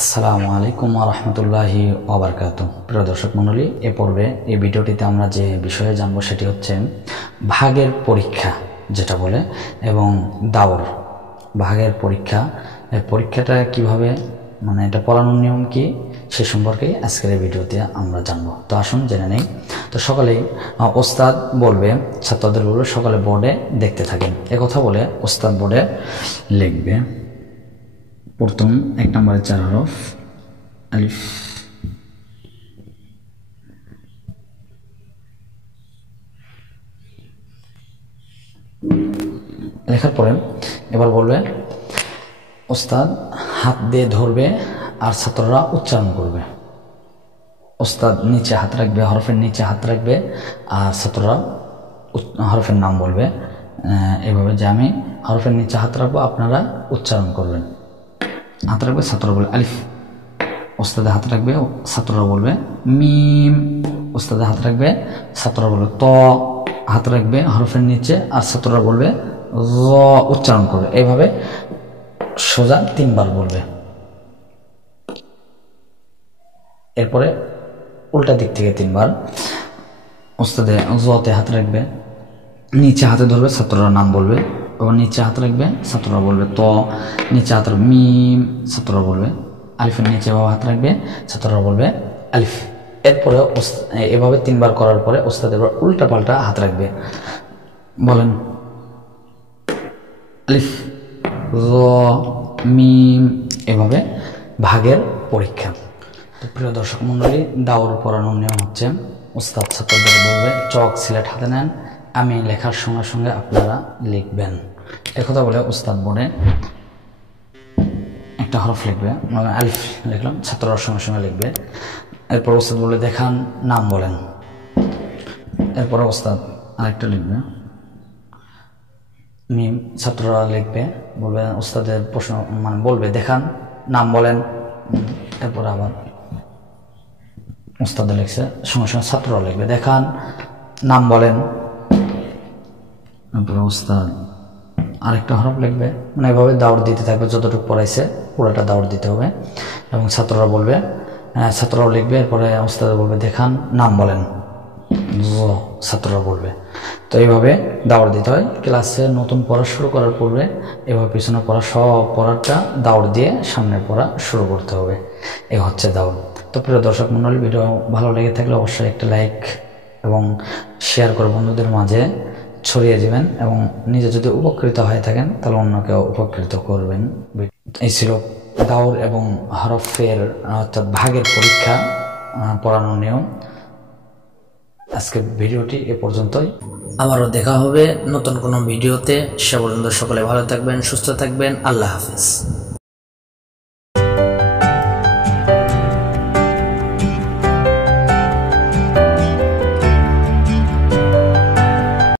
আসসালামু আলাইকুম ওয়া রাহমাতুল্লাহি ওয়া বারাকাতুহু। প্রিয় দর্শক মণ্ডলী, এ পর্বে এই ভিডিওটিতে আমরা যে বিষয়ে জানব সেটি হচ্ছে ভাগের পরীক্ষা যেটা বলে এবং দাওর। ভাগের পরীক্ষা, এই পরীক্ষাটা কিভাবে এটা পড়ানোর নিয়ম কি সে সম্পর্কে আজকের এই ভিডিওতে আমরা জানব। তো আসুন জেনে নেই। তো সকালেই ওস্তাদ বলবে, ছাত্রদের বলবে সকালে বোর্ডে দেখতে থাকেন। একথা বলে ওস্তাদ বোর্ডে লিখবে প্রথম 1 নম্বরের 4 হরফ আলিফ, লেখার পরে এবার বলবে ওস্তাদ হাত দিয়ে ধরবে আর ছাত্ররা উচ্চারণ করবে। ওস্তাদ নিচে হাত রাখবে, হরফের নিচে হাত রাখবে আর ছাত্ররা হরফের নাম বলবে। এভাবে যে আমি হরফের নিচে হাত রাখবো, আপনারা উচ্চারণ করবেন। হাত রাখবে, ছাত্ররা বলবে আলিফ। ওস্তাদে হাত রাখবে, ছাত্ররা বলবে মিম। ওস্তাদে হাত রাখবে, ছাত্ররা বলবে ত। হাত রাখবে হরফের নিচে আর ছাত্ররা বলবে জ, উচ্চারণ করবে। এইভাবে সোজা 3 বার বলবে। এরপরে উল্টা দিক থেকে 3 বার ওস্তাদে জতে হাত রাখবে, নিচে হাতে ধরবে, ছাত্ররা নাম বলবে। এবং নিচে হাত রাখবে, ছাত্ররা বলবে ত। নিচে হাত রাখবে মিম, ছাত্ররা বলবে আলিফের নিচে হাত রাখবে, ছাত্ররা বলবে আলিফ। এরপরে এভাবে 3 বার করার পরে ওস্তাদ এবার উল্টা পাল্টা হাত রাখবে, বলেন আলিফ র মিম। এভাবে ভাগের পরীক্ষা। তো প্রিয় দর্শক মণ্ডলী, দাওর পড়ানোর নিয়ম হচ্ছে ওস্তাদ ছাত্রদের বলবে চক সিলেট হাতে নেন, আমি লেখার সঙ্গে সঙ্গে আপনারা লিখবেন। একথা বলে ওস্তাদ বোর্ডে একটা হরফ লিখবে, আলিফ লিখলাম, ছাত্ররা সঙ্গে সঙ্গে লিখবে। এরপর ওস্তাদ বলে দেখান, নাম বলেন। এরপর ওস্তাদ আরেকটা লিখবে মিম, ছাত্ররা লিখবে, বলবে ওস্তাদের প্রশ্ন বলবে দেখান, নাম বলেন। এরপর আবার ওস্তাদে লিখছে, সঙ্গে সঙ্গে ছাত্ররা লিখবে দেখান, নাম বলেন। এরপর ওস্তাদ আরেকটা হরফ লিখবে, এভাবে দাওয়াত দিতে থাকবে। যতটুকু পড়াইছে পুরোটা দাওয়াত দিতে হবে। এবং ছাত্ররা বলবে, ছাত্ররাও লিখবে। এরপরে ওস্তাদ বলবে দেখান, নাম বলেন, ছাত্ররা বলবে। তো এইভাবে দাওয়াত দিতে হয়। ক্লাসে নতুন পড়া শুরু করার পূর্বে এভাবে পিছনে পড়া সব পড়াটা দাওয়াত দিয়ে সামনের পড়া শুরু করতে হবে। এই হচ্ছে দাওয়াত। তো প্রিয় দর্শক মণ্ডলী, ভিডিও ভালো লেগে থাকলে অবশ্যই একটা লাইক এবং শেয়ার করে বন্ধুদের মাঝে ছড়িয়ে দিবেন। এবং নিজে যদি উপকৃত হয়ে থাকেন তাহলে অন্যকেও উপকৃত করবেন। এই ছিল দাওর এবং হরফের অর্থাৎ ভাগের পরীক্ষা পড়ানোর নিয়ম। আজকের ভিডিওটি এ পর্যন্তই। আবারও দেখা হবে নতুন কোনো ভিডিওতে। সে পর্যন্ত সকলে ভালো থাকবেন, সুস্থ থাকবেন। আল্লাহ হাফেজ।